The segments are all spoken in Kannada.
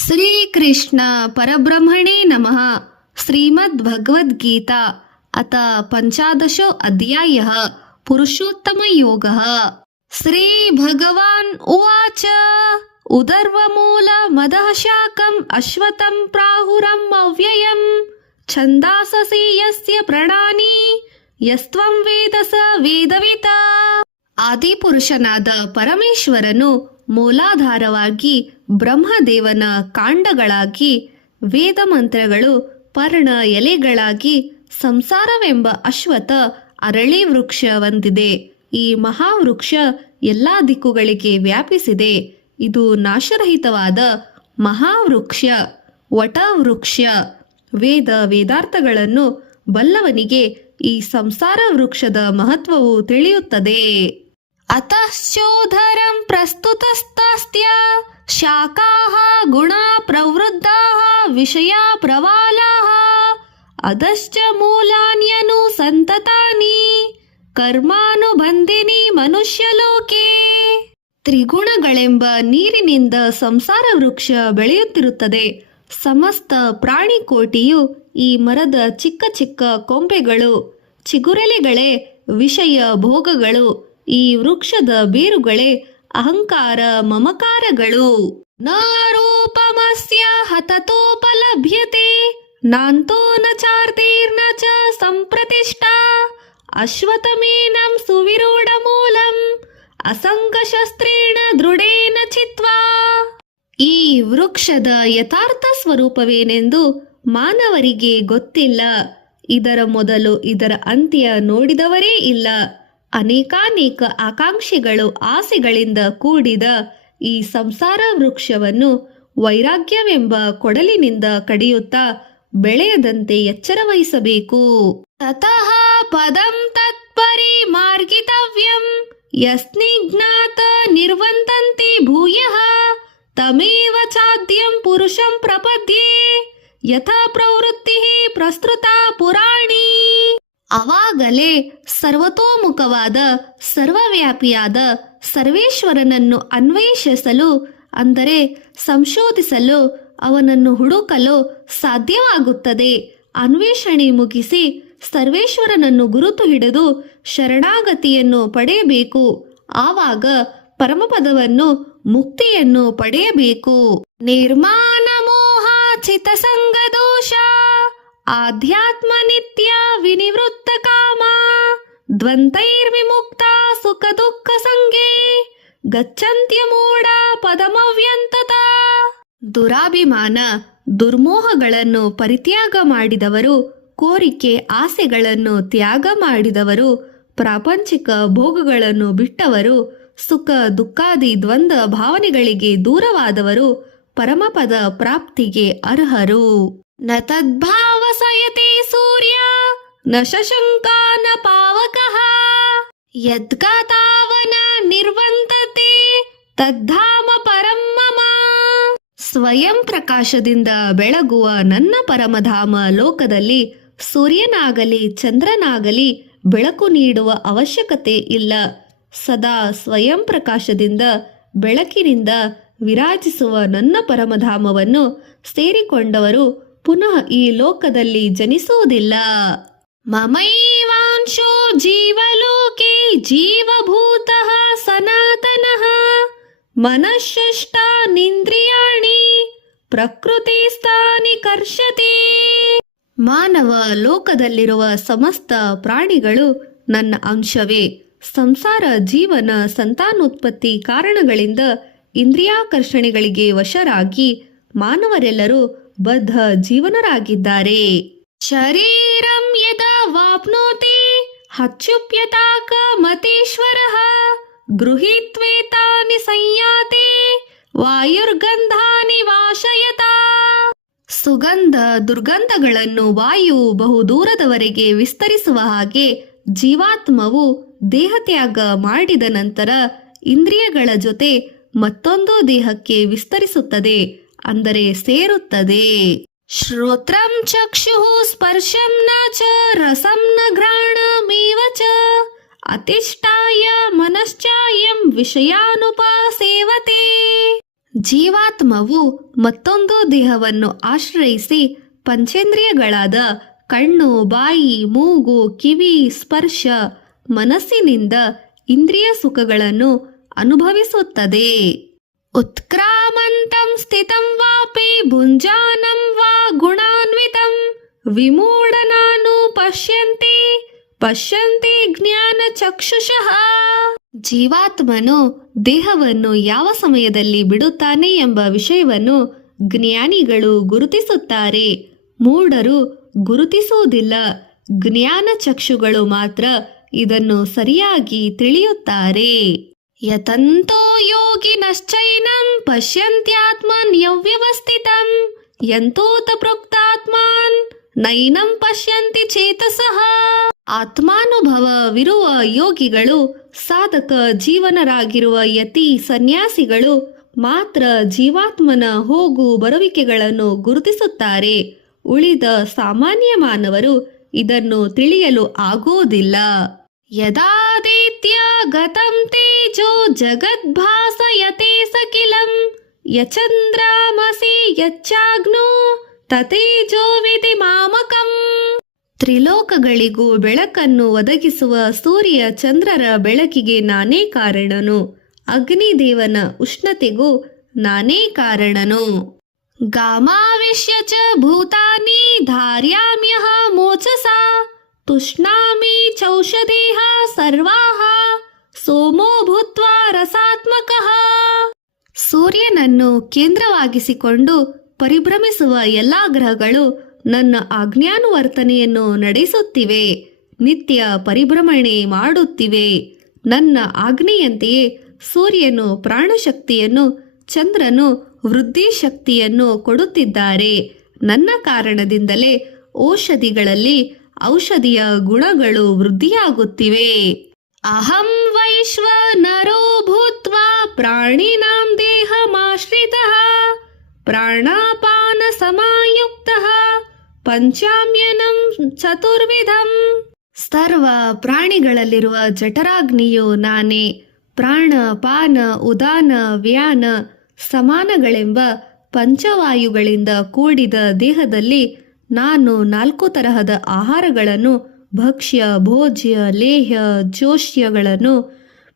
श्रीकृष्ण परब्रह्मणे नमः। श्रीमद्भगवद्गीता अथ 15 अध्यायः पुरुषोत्तमयोगः। श्रीभगवान् उवाच उदर्वमूलमदः शाकम् अश्वत्थं प्राहुरम् अव्ययम् छन्दांसि यस्य प्राणानि ಯಸ್ತ್ವಂ ವೇದ ಸ ವೇದವಿತ. ಆದಿಪುರುಷನಾದ ಪರಮೇಶ್ವರನು ಮೂಲಾಧಾರವಾಗಿ ಬ್ರಹ್ಮದೇವನ ಕಾಂಡಗಳಾಗಿ, ವೇದ ಮಂತ್ರಗಳು ಪರ್ಣ ಎಲೆಗಳಾಗಿ, ಸಂಸಾರವೆಂಬ ಅಶ್ವತ್ಥ ಅರಳಿ ವೃಕ್ಷ ಹೊಂದಿದೆ. ಈ ಮಹಾವೃಕ್ಷ ಎಲ್ಲಾ ದಿಕ್ಕುಗಳಿಗೆ ವ್ಯಾಪಿಸಿದೆ. ಇದು ನಾಶರಹಿತವಾದ ಮಹಾವೃಕ್ಷ, ವಟವೃಕ್ಷ. ವೇದಾರ್ಥಗಳನ್ನು ಬಲ್ಲವನಿಗೆ ಈ ಸಂಸಾರ ವೃಕ್ಷದ ಮಹತ್ವವು ತಿಳಿಯುತ್ತದೆ. ಅತಶ್ಚೋಧರಂ ಪ್ರಸ್ತುತಸ್ತಾಸ್ತ್ಯ ಶಾಖಾಃ ಗುಣಾ ಪ್ರವೃದ್ಧಾಃ ವಿಷಯಾ ಪ್ರವಾಲಾಃ ಅಧಶ್ಚ ಮೂಲಾನ್ಯನು ಸಂತತಾನಿ ಕರ್ಮಾನುಬಂಧಿನಿ ಮನುಷ್ಯಲೋಕೆ. ತ್ರಿಗುಣಗಳೆಂಬ ನೀರಿನಿಂದ ಸಂಸಾರ ವೃಕ್ಷ ಬೆಳೆಯುತ್ತಿರುತ್ತದೆ. ಸಮಸ್ತ ಪ್ರಾಣಿಕೋಟಿಯು ಈ ಮರದ ಚಿಕ್ಕ ಚಿಕ್ಕ ಕೊಂಬೆಗಳು, ಚಿಗುರೆಲೆಗಳೇ ವಿಷಯ ಭೋಗಗಳು. ಈ ವೃಕ್ಷದ ಬೇರುಗಳೇ ಅಹಂಕಾರ ಮಮಕಾರಗಳು. ನ ರೂಪಮಸ್ಯ ಹತತೋಪಲಭ್ಯತೆ ನಾಂತೋ ನ ಚಾರ್ತೀರ್ನ ಚ ಸಂಪ್ರತಿಷ್ಠಾ ಅಶ್ವತ್ಥಮೇನಂ ಸುವಿರೂಢ ಮೂಲಂ ಅಸಂಗಶಸ್ತ್ರೇಣ ದೃಢೇನ ಚಿತ್ವಾ. ಈ ವೃಕ್ಷದ ಯಥಾರ್ಥ ಸ್ವರೂಪವೇನೆಂದು ಮಾನವರಿಗೆ ಗೊತ್ತಿಲ್ಲ. ಇದರ ಮೊದಲು ಇದರ ಅಂತ್ಯ ನೋಡಿದವರೇ ಇಲ್ಲ. ಅನೇಕಾನೇಕ ಆಕಾಂಕ್ಷೆಗಳು ಆಸೆಗಳಿಂದ ಕೂಡಿದ ಈ ಸಂಸಾರ ವೃಕ್ಷವನ್ನು ವೈರಾಗ್ಯವೆಂಬ ಕೊಡಲಿನಿಂದ ಕಡಿಯುತ್ತಾ ಬೆಳೆಯದಂತೆ ಎಚ್ಚರ ವಹಿಸಬೇಕು. ತತಃ ಪದಂ ತತ್ಪರಿ ಮಾರ್ಗಿತವ್ಯಂ ಯಸ್ನಿಜ್ಞಾತ ನಿರ್ವಂತಂತಿ ಭೂಯಃ ತಮೇವ ಚಾದ್ಯಂ ಪುರುಷಂ ಪ್ರಪದ್ಯೆ ಯಥಾ ಪ್ರವೃತ್ತಿ ಪ್ರಸ್ತುತ ಪುರಾಣಿ. ಅವಾಗಲೇ ಸರ್ವತೋಮುಖವಾದ ಸರ್ವವ್ಯಾಪಿಯಾದ ಸರ್ವೇಶ್ವರನನ್ನು ಅನ್ವೇಷಿಸಲು, ಅಂದರೆ ಸಂಶೋಧಿಸಲು, ಅವನನ್ನು ಹುಡುಕಲು ಸಾಧ್ಯವಾಗುತ್ತದೆ. ಅನ್ವೇಷಣೆ ಮುಗಿಸಿ ಸರ್ವೇಶ್ವರನನ್ನು ಗುರುತು ಹಿಡಿದು ಶರಣಾಗತಿಯನ್ನು ಪಡೆಯಬೇಕು. ಆವಾಗ ಪರಮಪದವನ್ನು, ಮುಕ್ತಿಯನ್ನು ಪಡೆಯಬೇಕು. ನಿರ್ಮಾಣ ಮೋಹ ಚಿತಸಂಗ ದೋಷ ಆಧ್ಯಾತ್ಮ ನಿತ್ಯ ವಿನಿವೃತ್ತ ಕಾಮ ದ್ವಂದ್ವೈರ್ವಿಮುಕ್ತ ಸುಖ ದುಃಖ ಸಂಗೇ ಗಚ್ಚಂತ್ಯ ಮೂಢ ಪದಮವ್ಯಂತತ. ದುರಾಭಿಮಾನ ದುರ್ಮೋಹಗಳನ್ನು ಪರಿತ್ಯಾಗ ಮಾಡಿದವರು, ಕೋರಿಕೆ ಆಸೆಗಳನ್ನು ತ್ಯಾಗ ಮಾಡಿದವರು, ಪ್ರಾಪಂಚಿಕ ಭೋಗಗಳನ್ನು ಬಿಟ್ಟವರು, ಸುಖ ದುಃಖಾದಿ ದ್ವಂದ್ವ ಭಾವನೆಗಳಿಗೆ ದೂರವಾದವರು ಪರಮಪದ ಪ್ರಾಪ್ತಿಗೆ ಅರ್ಹರು. ನ ತದ್ಭಾವಸಯತೆ ಸೂರ್ಯ ನ ಶಶಂಕ ನ ಪಾವಕಃ ಯದ್ಗತಾವನ ನಿರ್ವಂತತೆ ತದ್ಧಾಮ ಪರಂ ಮಮ. ಸ್ವಯಂ ಪ್ರಕಾಶದಿಂದ ಬೆಳಗುವ ನನ್ನ ಪರಮಧಾಮ ಲೋಕದಲ್ಲಿ ಸೂರ್ಯನಾಗಲಿ ಚಂದ್ರನಾಗಲಿ ಬೆಳಕು ನೀಡುವ ಅವಶ್ಯಕತೆ ಇಲ್ಲ. ಸದಾ ಸ್ವಯಂ ಪ್ರಕಾಶದಿಂದ ಬೆಳಕಿನಿಂದ ವಿರಾಜಿಸುವ ನನ್ನ ಪರಮಧಾಮವನ್ನು ಸೇರಿಕೊಂಡವರು ಪುನಃ ಈ ಲೋಕದಲ್ಲಿ ಜನಿಸುವುದಿಲ್ಲ. ಮಮೈವಾಂಶೋ ಜೀವಲೋಕೆ ಜೀವಭೂತಃ ಸನಾತನಃ ಮನಃಷ್ಟಾನಿಂದ್ರಿಯಾಣಿ ಪ್ರಕೃತಿಸ್ಥಾನಿ ಕರ್ಷತೆ. ಮಾನವ ಲೋಕದಲ್ಲಿರುವ ಸಮಸ್ತ ಪ್ರಾಣಿಗಳು ನನ್ನ ಅಂಶವೇ. ಸಂಸಾರ ಜೀವನ ಸಂತಾನೋತ್ಪತ್ತಿ ಕಾರಣಗಳಿಂದ ಇಂದ್ರಿಯಾಕರ್ಷಣೆಗಳಿಗೆ ವಶರಾಗಿ ಮಾನವರೆಲ್ಲರೂ ಬದ್ಧ ಜೀವನರಾಗಿದ್ದಾರೆ. ಶರೀರಂ ಯದಾ ವಾಪ್ನೋತಿ ಹಚ್ಯುಪ್ಯತಾಕ ಮತೇಶ್ವರಃ ಗೃಹೀತ್ವೇತಾನಿ ಸಂಯಾತೆ ವಾಯುರ್ಗಂಧಾನಿ ವಾಶಯತಾ. ಸುಗಂಧ ದುರ್ಗಂಧಗಳನ್ನು ವಾಯು ಬಹುದೂರದವರೆಗೆ ವಿಸ್ತರಿಸುವ ಹಾಗೆ ಜೀವಾತ್ಮವು ದೇಹತ್ಯಾಗ ಮಾಡಿದ ನಂತರ ಇಂದ್ರಿಯಗಳ ಜೊತೆ ಮತ್ತೊಂದು ದೇಹಕ್ಕೆ ವಿಸ್ತರಿಸುತ್ತದೆ, ಅಂದರೆ ಸೇರುತ್ತದೆ. ಶ್ರೋತ್ರಂ ಚಕ್ಷುಃ ಸ್ಪರ್ಶಂ ನ ಚ ರಸಂ ನ ಘ್ರಾಣಮೇವ ಚ ಅತಿಷ್ಠಾಯ ಮನಶ್ಚಾಯಂ ವಿಷಯಾನುಪಸೇವತೆ. ಜೀವಾತ್ಮವು ಮತ್ತೊಂದು ದೇಹವನ್ನು ಆಶ್ರಯಿಸಿ ಪಂಚೇಂದ್ರಿಯಗಳಾದ ಕಣ್ಣು, ಬಾಯಿ, ಮೂಗು, ಕಿವಿ, ಸ್ಪರ್ಶ, ಮನಸ್ಸಿನಿಂದ ಇಂದ್ರಿಯ ಸುಖಗಳನ್ನು ಅನುಭವಿಸುತ್ತದೆ. ಉತ್ಕ್ರಾಮಂತಂ ಸ್ಥಿತಂ ವಾಪಿ ಭುಂಜಾನಂ ವಾ ಗುಣಾನ್ವಿತಂ ವಿಮೂಢನಾನು ಪಶ್ಯಂತಿ ಜ್ಞಾನ ಚಕ್ಷುಷಃ. ಜೀವಾತ್ಮನು ದೇಹವನ್ನು ಯಾವ ಸಮಯದಲ್ಲಿ ಬಿಡುತ್ತಾನೆ ಎಂಬ ವಿಷಯವನ್ನು ಜ್ಞಾನಿಗಳು ಗುರುತಿಸುತ್ತಾರೆ, ಮೂಢರು ಗುರುತಿಸುವುದಿಲ್ಲ. ಜ್ಞಾನ ಚಕ್ಷುಗಳು ಮಾತ್ರ ಇದನ್ನು ಸರಿಯಾಗಿ ತಿಳಿಯುತ್ತಾರೆ. ಯತಂತೋ ಯೋಗಿನಶ್ಚೈನಂ ಪಶ್ಯಂತ್ಯಾತ್ಮನ್ ಯವ್ಯವಸ್ಥಿತಂ ಯಂತೋತ ಪ್ರೋಕ್ತಾತ್ಮಾನ್ ನೈನಂ ಪಶ್ಯಂತಿ ಚೇತಸಃ. ಆತ್ಮಾನುಭವವಿರುವ ಯೋಗಿಗಳು, ಸಾಧಕ ಜೀವನರಾಗಿರುವ ಯತಿ ಸನ್ಯಾಸಿಗಳು ಮಾತ್ರ ಜೀವಾತ್ಮನ ಹೋಗು ಬರುವಿಕೆಗಳನ್ನು ಗುರುತಿಸುತ್ತಾರೆ. ಉಳಿದ ಸಾಮಾನ್ಯ ಮಾನವರು ಇದನ್ನು ತಿಳಿಯಲು ಆಗೋದಿಲ್ಲ. ಯದಾದಿತ್ಯ ಗತಂ ತೇಜೋ ಜಗದ್ಭಾಸಯತೆ ಸಕಿಲಂ ಯಚಂದ್ರಮಸಿ ಯಚ್ಚಾಗ್ನೋ ತತೇಜೋ ವಿಧಿ ಮಾಮಕಂ. ತ್ರಿಲೋಕಗಳಿಗೂ ಬೆಳಕನ್ನು ಒದಗಿಸುವ ಸೂರ್ಯ ಚಂದ್ರರ ಬೆಳಕಿಗೆ ನಾನೇ ಕಾರಣನು. ಅಗ್ನಿದೇವನ ಉಷ್ಣತೆಗೂ ನಾನೇ ಕಾರಣನು. ಗಾಮಾವಿಶ್ಯ ಚ ಭೂತಾನಿ ಧಾರ್ಯಾಮ್ಯಹ ಮೋಚಸಾ ತುಷ್ಣಾಮಿ ಚೌಷಧೇಹ ಸರ್ವಾಹ ಸೋಮೋ ಭೂತ್ವಾ ರಸಾತ್ಮಕಃ. ಸೂರ್ಯನನ್ನು ಕೇಂದ್ರವಾಗಿಸಿಕೊಂಡು ಪರಿಭ್ರಮಿಸುವ ಎಲ್ಲಾ ಗ್ರಹಗಳು ನನ್ನ ಆಜ್ಞಾನುವರ್ತನೆಯನ್ನು ನಡೆಸುತ್ತಿವೆ, ನಿತ್ಯ ಪರಿಭ್ರಮಣೆ ಮಾಡುತ್ತಿವೆ. ನನ್ನ ಆಜ್ಞೆಯಂತೆಯೇ ಸೂರ್ಯನು ಪ್ರಾಣಶಕ್ತಿಯನ್ನು, ಚಂದ್ರನು ವೃದ್ಧಿ ಶಕ್ತಿಯನ್ನು ಕೊಡುತ್ತಿದ್ದಾರೆ. ನನ್ನ ಕಾರಣದಿಂದಲೇ ಔಷಧಿಗಳಲ್ಲಿ ಔಷಧಿಯ ಗುಣಗಳು ವೃದ್ಧಿಯಾಗುತ್ತಿವೆ. ಅಹಂ ವೈಶ್ವನರೋ ಭೂತ್ವಾ ಪ್ರಾಣಿನಾಂ ದೇಹಮಾಶ್ರಿತಃ ಪ್ರಾಣಾಪಾನ ಸಮಾಯುಕ್ತಃ ಪಂಚಾಮ್ಯನಂ ಚತುರ್ವಿಧಂ. ಸರ್ವ ಪ್ರಾಣಿಗಳಲ್ಲಿರುವ ಜಠರಾಗ್ನಿಯು ನಾನೇ. ಪ್ರಾಣ, ಪಾನ, ಉದಾನ, ವ್ಯಾನ, ಸಮಾನಗಳೆಂಬ ಪಂಚವಾಯುಗಳಿಂದ ಕೂಡಿದ ದೇಹದಲ್ಲಿ ನಾನು 4 ತರಹದ ಆಹಾರಗಳನ್ನು, ಭಕ್ಷ್ಯ, ಭೋಜ್ಯ, ಲೇಹ್ಯ, ಜೋಷ್ಯಗಳನ್ನು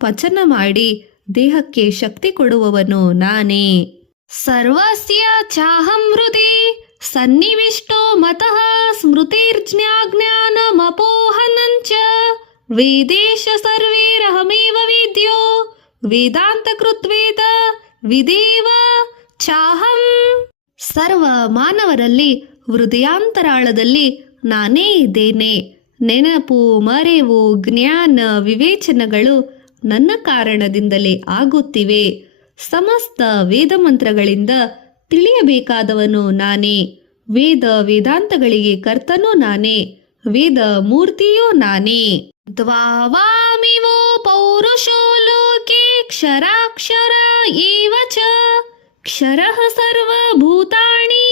ಪಚನ ಮಾಡಿ ದೇಹಕ್ಕೆ ಶಕ್ತಿ ಕೊಡುವವನು ನಾನೇ. ಸರ್ವಸ್ಯ ಚಾಹಂ ಹೃದಿ ಸನ್ನಿವಿಷ್ಟೋ ಮತಃ ಸ್ಮೃತಿರ್ಜ್ಞಾನಮಪೋಹನಂಚ ವೇದೇಶ ಸರ್ವೇರಹಮೇವ ವೇದ್ಯೋ ವೇದಾಂತಕೃತ್ವೇದ ವಿದೇವ ಚಾಹಂ. ಸರ್ವ ಮಾನವರಲ್ಲಿ ಹೃದಯಾಂತರಾಳದಲ್ಲಿ ನಾನೇ ಇದ್ದೇನೆ. ನೆನಪು, ಮರೆವು, ಜ್ಞಾನ, ವಿವೇಚನಗಳು ನನ್ನ ಕಾರಣದಿಂದಲೇ ಆಗುತ್ತಿವೆ. ಸಮಸ್ತ ವೇದಮಂತ್ರಗಳಿಂದ ತಿಳಿಯಬೇಕಾದವನು ನಾನೇ. ವೇದಾಂತಗಳಿಗೆ ಕರ್ತನೂ ನಾನೇ, ವೇದ ಮೂರ್ತಿಯೂ ನಾನೇ. ದ್ವಾವಾಮಿವೋ ಪೌರುಷೋ ಲೋಕೆ ಕ್ಷರಾಕ್ಷರ ಏವ ಚ ಕ್ಷರಃ ಸರ್ವಭೂತಾನಿ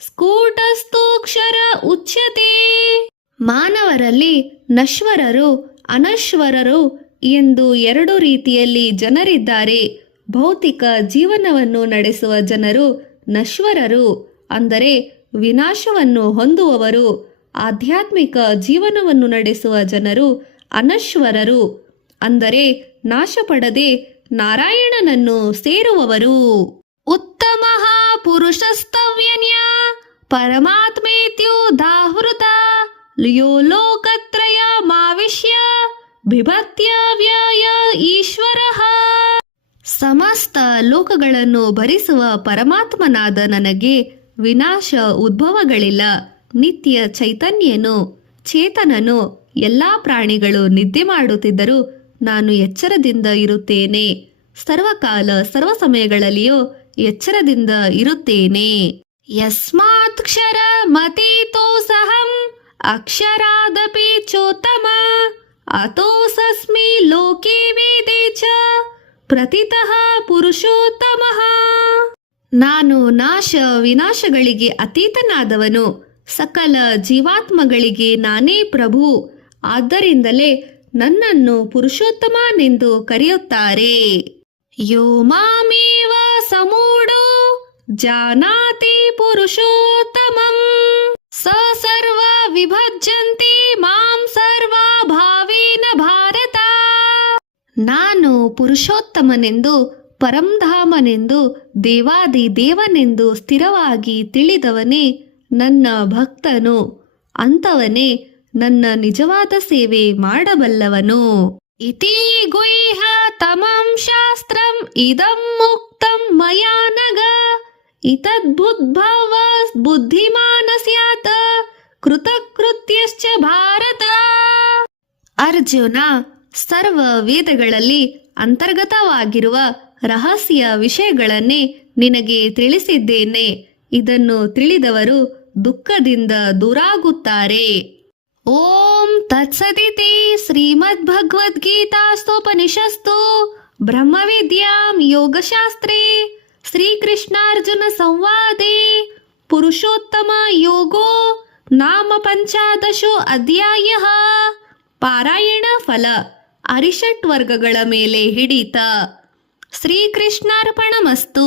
ಸ್ಫುಟಸ್ಥೂಕ್ಷರ ಉಚ್ಯತೆ. ಮಾನವರಲ್ಲಿ ನಶ್ವರರು, ಅನಶ್ವರರು ಎಂದು 2 ರೀತಿಯಲ್ಲಿ ಜನರಿದ್ದಾರೆ. ಭೌತಿಕ ಜೀವನವನ್ನು ನಡೆಸುವ ಜನರು ನಶ್ವರರು, ಅಂದರೆ ವಿನಾಶವನ್ನು ಹೊಂದುವವರು. ಆಧ್ಯಾತ್ಮಿಕ ಜೀವನವನ್ನು ನಡೆಸುವ ಜನರು ಅನಶ್ವರರು, ಅಂದರೆ ನಾಶಪಡದೆ ನಾರಾಯಣನನ್ನು ಸೇರುವವರು. ಉತ್ತಮಃ ಪುರುಷಸ್ತವ್ಯನ್ಯ ಪರಮಾತ್ಮೇತ್ಯುದಾಹೃತ ಯೋ ಲೋಕತ್ರಯ ಮಾವಿಶ್ಯ ಬಿಭತ್ಯ ವ್ಯಯ ಈಶ್ವರಃ. ಸಮಸ್ತ ಲೋಕಗಳನ್ನು ಭರಿಸುವ ಪರಮಾತ್ಮನಾದ ನನಗೆ ವಿನಾಶ ಉದ್ಭವಗಳಿಲ್ಲ. ನಿತ್ಯ ಚೈತನ್ಯನು, ಚೇತನನು. ಎಲ್ಲಾ ಪ್ರಾಣಿಗಳು ನಿದ್ದೆ ಮಾಡುತ್ತಿದ್ದರೂ ನಾನು ಎಚ್ಚರದಿಂದ ಇರುತ್ತೇನೆ. ಸರ್ವಕಾಲ ಸರ್ವ ಸಮಯಗಳಲ್ಲಿಯೂ ಎಚ್ಚರದಿಂದ ಇರುತ್ತೇನೆ. ಯಸ್ಮಾತ್ ಕ್ಷರ ಮತೀತೋಸಹಂ ಅಕ್ಷರಾದಪಿ ಚೋತ್ತಮ ಅತೋಸಸ್ಮಿ ಲೋಕೆ ವೇದೇ ಚ ಪ್ರತಿತಃ ಪುರುಷೋತ್ತಮಃ. ನಾನು ನಾಶ ವಿನಾಶಗಳಿಗೆ ಅತೀತನಾದವನು. ಸಕಲ ಜೀವಾತ್ಮಗಳಿಗೆ ನಾನೇ ಪ್ರಭು. ಆದ್ದರಿಂದಲೇ ನನ್ನನ್ನು ಪುರುಷೋತ್ತಮನೆಂದು ಕರೆಯುತ್ತಾರೆ. ಯೋ ಮಾಮೇವ ಸಮೂಢೋ ಜಾನಾತಿ ಪುರುಷೋತ್ತಮಂ ಸ ಸರ್ವ ವಿಭಜ್ಯಂತಿ ಮಾಂ ಸರ್ವ ಭಾವೇನ ಭಾರತ. ನಾನು ಪುರುಷೋತ್ತಮನೆಂದು, ಪರಂಧಾಮನೆಂದು, ದೇವಾದಿ ದೇವನೆಂದು ಸ್ಥಿರವಾಗಿ ತಿಳಿದವನೇ ನನ್ನ ಭಕ್ತನು. ಅಂಥವನೇ ನನ್ನ ನಿಜವಾದ ಸೇವೆ ಮಾಡಬಲ್ಲವನು. ಇತಿ ಗುಹ್ಯ ತಮಂ ಶಾಸ್ತ್ರಂ ಇದಂ ಮುಕ್ತಂ ಮಯಾ ನಘ ಇತದ್ಬುದ್ಭವ ಬುದ್ಧಿಮಾನ ಸ್ಯಾತ್ ಕೃತಕೃತ್ಯಶ್ಚ ಭಾರತ. ಅರ್ಜುನ, ಸರ್ವ ವೇದಗಳಲ್ಲಿ ಅಂತರ್ಗತವಾಗಿರುವ ರಹಸ್ಯ ವಿಷಯಗಳನ್ನೇ ನಿನಗೆ ತಿಳಿಸಿದ್ದೇನೆ. ಇದನ್ನು ತಿಳಿದವರು ದುಃಖದಿಂದ ದೂರಾಗುತ್ತಾರೆ. ಓಂ ತತ್ಸದಿತಿ ಶ್ರೀಮದ್ಭಗವದ್ಗೀತಾಸ್ತೋಪನಿಷತ್ಸು ಬ್ರಹ್ಮವಿದ್ಯಾಂ ಯೋಗಶಾಸ್ತ್ರೇ ಶ್ರೀಕೃಷ್ಣಾರ್ಜುನ ಸಂವಾದೇ ಪುರುಷೋತ್ತಮ ಯೋಗೋ ನಾಮ ಪಂಚಾದಶೋ ಅಧ್ಯಾಯಃ. ಪಾರಾಯಣ ಫಲ: ಅರಿಷಟ್ ವರ್ಗಗಳ ಮೇಲೆ ಹಿಡಿತ. ಶ್ರೀಕೃಷ್ಣಾರ್ಪಣಮಸ್ತು.